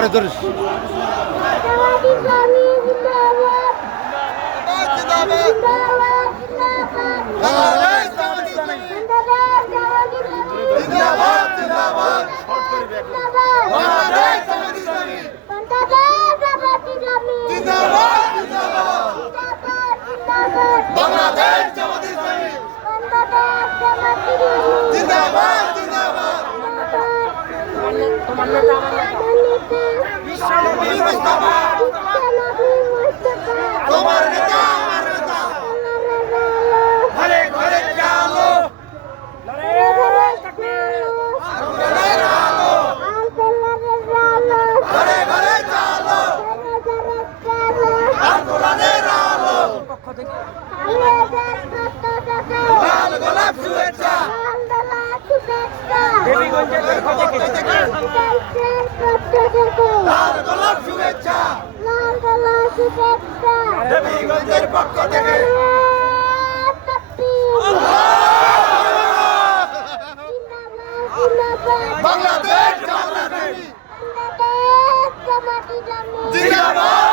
করে ধরিস তোমার নেতা আমার নেতা ঘরে ঘরে চালো ঘরে ঘরে চালো আন্দোলনের আলো লাল গোলাপ শুভেচ্ছা লাল গোলাপ শুভেচ্ছা দেবীগঞ্জের পক্ষ থেকে বাংলাদেশ জিন্দাবাদ।